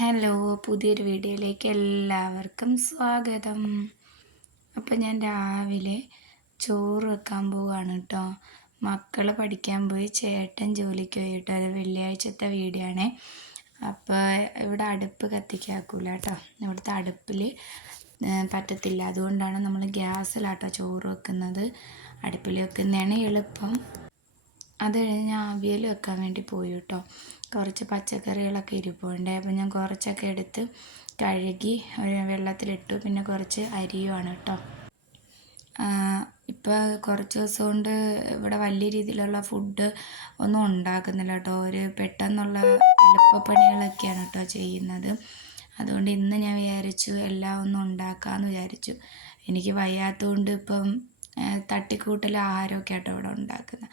Hello, പുതിയൊരു വീഡിയോയിലേക്ക് എല്ലാവർക്കും സ്വാഗതം. അപ്പോൾ ഞാൻ രാവിലെ ചോറ് വെക്കാൻ പോവുകയാണ് കേട്ടോ. മക്കൾ പഠിക്കാൻ പോയി, ചേട്ടൻ ജോലിക്ക് പോയി കേട്ടോ. അത് വെള്ളിയാഴ്ചത്തെ വീഡിയോ ആണേ. അപ്പോൾ ഇവിടെ അടുപ്പ് കത്തിക്കാക്കൂല കേട്ടോ. ഇവിടുത്തെ അടുപ്പിൽ പറ്റത്തില്ല. അതുകൊണ്ടാണ് നമ്മൾ ഗ്യാസിലാട്ടോ ചോറ് വെക്കുന്നത്. അടുപ്പിൽ വെക്കുന്നതാണ് എളുപ്പം. അത് കഴിഞ്ഞ് ഞാൻ അവിയൽ വെക്കാൻ വേണ്ടി പോയി കേട്ടോ. കുറച്ച് പച്ചക്കറികളൊക്കെ ഇരിപ്പുണ്ട്. അപ്പം ഞാൻ കുറച്ചൊക്കെ എടുത്ത് കഴുകി വെള്ളത്തിലിട്ടു. പിന്നെ കുറച്ച് അരിയുമാണ് കേട്ടോ. ഇപ്പോൾ കുറച്ച് ദിവസം കൊണ്ട് ഇവിടെ വലിയ രീതിയിലുള്ള ഫുഡ് ഒന്നും ഉണ്ടാക്കുന്നില്ല കേട്ടോ. ഒരു പെട്ടെന്നുള്ള എളുപ്പപ്പണികളൊക്കെയാണ് കേട്ടോ ചെയ്യുന്നത്. അതുകൊണ്ട് ഇന്ന് ഞാൻ വിചാരിച്ചു എല്ലാം ഒന്നും ഉണ്ടാക്കാമെന്ന് വിചാരിച്ചു. എനിക്ക് വയ്യാത്തതുകൊണ്ട് ഇപ്പം തട്ടിക്കൂട്ടൽ ആഹാരമൊക്കെ ആട്ടോ ഇവിടെ ഉണ്ടാക്കുന്നത്.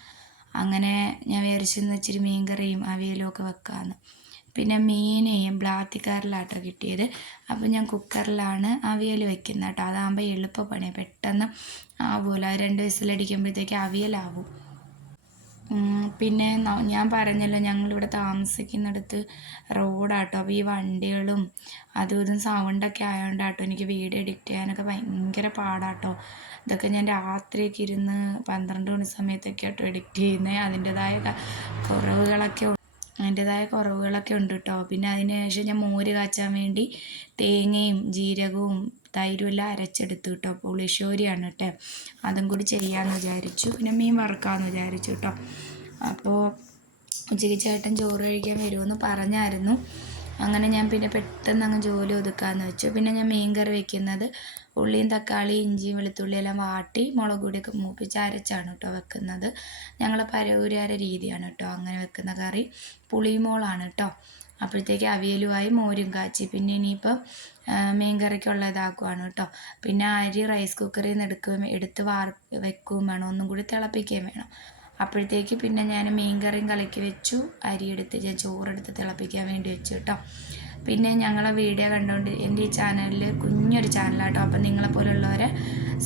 അങ്ങനെ ഞാൻ വിചാരിച്ചെന്ന് ഇച്ചിരി മീൻ കറിയും അവിയലും ഒക്കെ വെക്കാമെന്ന്. പിന്നെ മീനെയും ബ്ലാത്തിക്കാറിലാട്ടോ കിട്ടിയത്. അപ്പം ഞാൻ കുക്കറിലാണ് അവിയൽ വെക്കുന്നത് കേട്ടോ. അതാകുമ്പോൾ എളുപ്പപ്പണി, പെട്ടെന്ന് ആവുമല്ലോ. 2 വിസിലടിക്കുമ്പോഴത്തേക്ക് അവിയലാവും. പിന്നെ ഞാൻ പറഞ്ഞല്ലോ, ഞങ്ങളിവിടെ താമസിക്കുന്നിടത്ത് റോഡാട്ടോ. അപ്പോൾ ഈ വണ്ടികളും അതും ഇതും സൗണ്ടൊക്കെ ആയതുകൊണ്ടാട്ടോ എനിക്ക് വീഡിയോ എഡിറ്റ് ചെയ്യാനൊക്കെ ഭയങ്കര പാടാട്ടോ. ഇതൊക്കെ ഞാൻ രാത്രിയൊക്കെ ഇരുന്ന് 12 മണി സമയത്തൊക്കെ ആട്ടോ എഡിറ്റ് ചെയ്യുന്നത്. കുറവുകളൊക്കെ ഉണ്ട് കേട്ടോ. പിന്നെ അതിന് ശേഷം ഞാൻ മോര് കാച്ചാൻ വേണ്ടി തേങ്ങയും ജീരകവും തൈരും എല്ലാം അരച്ചെടുത്തു കേട്ടോ. പുളിശ്ശേരിയാണ് കേട്ടോ. അതും കൂടി ചെയ്യാമെന്ന് വിചാരിച്ചു. പിന്നെ മീൻ വറുക്കാമെന്ന് വിചാരിച്ചു കേട്ടോ. അപ്പോൾ ഉച്ചയ്ക്ക് ചേട്ടൻ ചോറ് കഴിക്കാൻ വരുമെന്ന് പറഞ്ഞായിരുന്നു. അങ്ങനെ ഞാൻ പിന്നെ പെട്ടെന്ന് അങ്ങ് ജോലി ഒതുക്കാമെന്ന് വെച്ചു. പിന്നെ ഞാൻ മീൻ കറി വെക്കുന്നത് ഉള്ളിയും തക്കാളി ഇഞ്ചിയും വെളുത്തുള്ളി എല്ലാം വാട്ടി മുളക് പൊടിയൊക്കെ മൂപ്പിച്ച് അരച്ചാണ് കേട്ടോ വെക്കുന്നത്. ഞങ്ങൾ പരവൂരാര രീതിയാണ് കേട്ടോ അങ്ങനെ വെക്കുന്ന കറി. പുളിമോളാണ് കേട്ടോ. അപ്പോഴത്തേക്ക് അവിയലുമായി മോരും കാച്ചി. പിന്നെ ഇനിയിപ്പം മീൻ കറിക്കുള്ള ഇതാക്കുവാണ് കേട്ടോ. പിന്നെ അരി റൈസ് കുക്കറിൽ നിന്ന് എടുത്ത് വെക്കുകയും വേണം, ഒന്നും കൂടി തിളപ്പിക്കുകയും വേണം. അപ്പോഴത്തേക്ക് പിന്നെ ഞാൻ മീൻ കറിയും കലക്കി വെച്ചു. അരിയെടുത്ത് ഞാൻ ചോറെടുത്ത് തിളപ്പിക്കാൻ വേണ്ടി വെച്ചു കേട്ടോ. പിന്നെ ഞങ്ങളെ വീഡിയോ കണ്ടുകൊണ്ട് എൻ്റെ ഈ ചാനലിൽ കുഞ്ഞൊരു ചാനലാട്ടോ. അപ്പം നിങ്ങളെപ്പോലുള്ളവരെ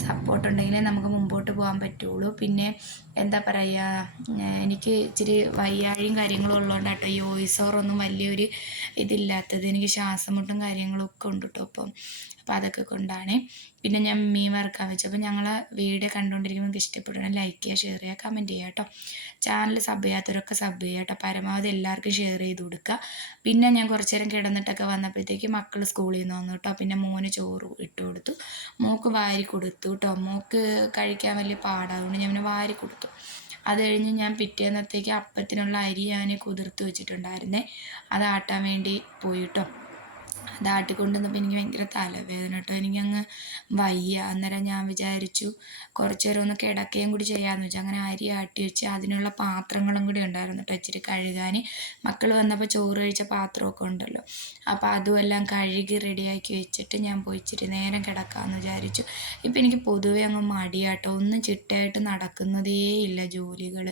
സപ്പോർട്ട് ഉണ്ടെങ്കിൽ നമുക്ക് മുമ്പോട്ട് പോകാൻ പറ്റുള്ളൂ. പിന്നെ എന്താ പറയുക, എനിക്ക് ഇച്ചിരി വയ്യാഴിയും കാര്യങ്ങളും ഉള്ളതുകൊണ്ടാട്ടോ ഈ വോയിസ് ഓവറൊന്നും വലിയൊരു ഇതില്ലാത്തത്. എനിക്ക് ശ്വാസം മുട്ടും കാര്യങ്ങളൊക്കെ ഉണ്ട് കേട്ടോ. അപ്പോൾ അതൊക്കെ കൊണ്ടാണ്. പിന്നെ ഞാൻ മീൻ വറുക്കാൻ വെച്ചു. അപ്പോൾ ഞങ്ങളെ വീഡിയോ കണ്ടുകൊണ്ടിരിക്കുമ്പോൾ നിങ്ങൾക്ക് ഇഷ്ടപ്പെടണം ലൈക്ക് ചെയ്യുക, ഷെയർ ചെയ്യുക, കമൻറ്റ് ചെയ്യുക കേട്ടോ. ചാനൽ സബ് ചെയ്യാത്തവരൊക്കെ സബ് ചെയ്യുക കേട്ടോ. പരമാവധി എല്ലാവർക്കും ഷെയർ ചെയ്ത് കൊടുക്കുക. പിന്നെ ഞാൻ കുറച്ച് നേരം കിടന്നിട്ടൊക്കെ വന്നപ്പോഴത്തേക്ക് മക്കൾ സ്കൂളിൽ നിന്ന് വന്നു കേട്ടോ. പിന്നെ മോന് ചോറ് ഇട്ട് കൊടുത്തു, മോക്ക് വാരി കൊടുത്തു കേട്ടോ. മോക്ക് കഴിക്കാൻ വലിയ പാടായതുകൊണ്ട് ഞാൻ പിന്നെ വാരി കൊടുത്തു. അത് കഴിഞ്ഞ് ഞാൻ പിറ്റേന്നത്തേക്ക് അപ്പത്തിനുള്ള അരി ഞാൻ കുതിർത്ത് വെച്ചിട്ടുണ്ടായിരുന്നേ. അത് ആട്ടാൻ വേണ്ടി പോയി കേട്ടോ. അത് ആട്ടിക്കൊണ്ടുവന്നപ്പോൾ എനിക്ക് ഭയങ്കര തലവേദന കേട്ടോ. എനിക്കങ്ങ് വയ്യ. അന്നേരം ഞാൻ വിചാരിച്ചു കുറച്ച് നേരം ഒന്ന് കിടക്കുകയും കൂടി ചെയ്യാമെന്ന് വെച്ചു. അങ്ങനെ അരി ആട്ടി വെച്ച് അതിനുള്ള പാത്രങ്ങളും കൂടി ഉണ്ടായിരുന്നു കേട്ടോ ഇച്ചിരി കഴുകാൻ. മക്കൾ വന്നപ്പോൾ ചോറ് കഴിച്ച പാത്രമൊക്കെ ഉണ്ടല്ലോ, അപ്പോൾ അതുമെല്ലാം കഴുകി റെഡിയാക്കി വെച്ചിട്ട് ഞാൻ പോയി ഇച്ചിരി നേരം കിടക്കാമെന്ന് വിചാരിച്ചു. ഇപ്പം എനിക്ക് പൊതുവേ അങ്ങ് മടിയാട്ടോ. ഒന്നും ചിട്ടയായിട്ട് നടക്കുന്നതേ ഇല്ല ജോലികൾ.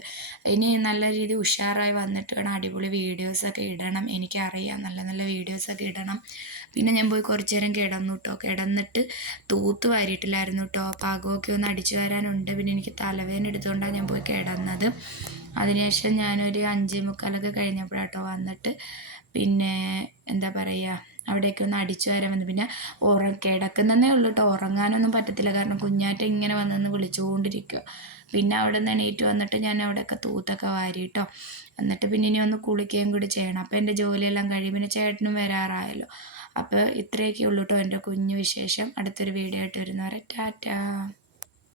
ഇനി നല്ല രീതിയിൽ ഉഷാറായി വന്നിട്ട് വേണം അടിപൊളി വീഡിയോസൊക്കെ ഇടണം. എനിക്കറിയാം, നല്ല നല്ല വീഡിയോസൊക്കെ ഇടണം. പിന്നെ ഞാൻ പോയി കുറച്ച് നേരം കിടന്നു കേട്ടോ. കിടന്നിട്ട് തൂത്ത് വാരിയിട്ടില്ലായിരുന്നു കേട്ടോ. പാകമൊക്കെ ഒന്ന് അടിച്ചു വരാനുണ്ട്. പിന്നെ എനിക്ക് തലവേദന എടുത്തുകൊണ്ടാണ് ഞാൻ പോയി കിടന്നത്. അതിനുശേഷം ഞാനൊരു 5:45 കഴിഞ്ഞപ്പോഴാട്ടോ വന്നിട്ട് പിന്നെ എന്താ പറയുക, അവിടെയൊക്കെ ഒന്ന് അടിച്ചു വരാൻ വന്നു. പിന്നെ കിടക്കുന്നതേ ഉള്ളൂ കേട്ടോ. ഉറങ്ങാനൊന്നും പറ്റത്തില്ല, കാരണം കുഞ്ഞാറ്റ ഇങ്ങനെ വന്നെന്ന് വിളിച്ചുകൊണ്ടിരിക്കുക. പിന്നെ അവിടെ നിന്ന് എണീറ്റ് വന്നിട്ട് ഞാൻ അവിടെയൊക്കെ തൂത്തൊക്കെ വാരി കേട്ടോ. എന്നിട്ട് പിന്നെ ഇനി ഒന്ന് കുളിക്കുകയും കൂടി ചെയ്യണം. അപ്പോൾ എൻ്റെ ജോലിയെല്ലാം കഴിയും. പിന്നെ ചേട്ടനും വരാറായല്ലോ. അപ്പോൾ ഇത്രയൊക്കെ ഉള്ളൂ കേട്ടോ എൻ്റെ കുഞ്ഞു വിശേഷം. അടുത്തൊരു വീഡിയോ ആയിട്ട് വരുന്നവരെ ടാറ്റാ.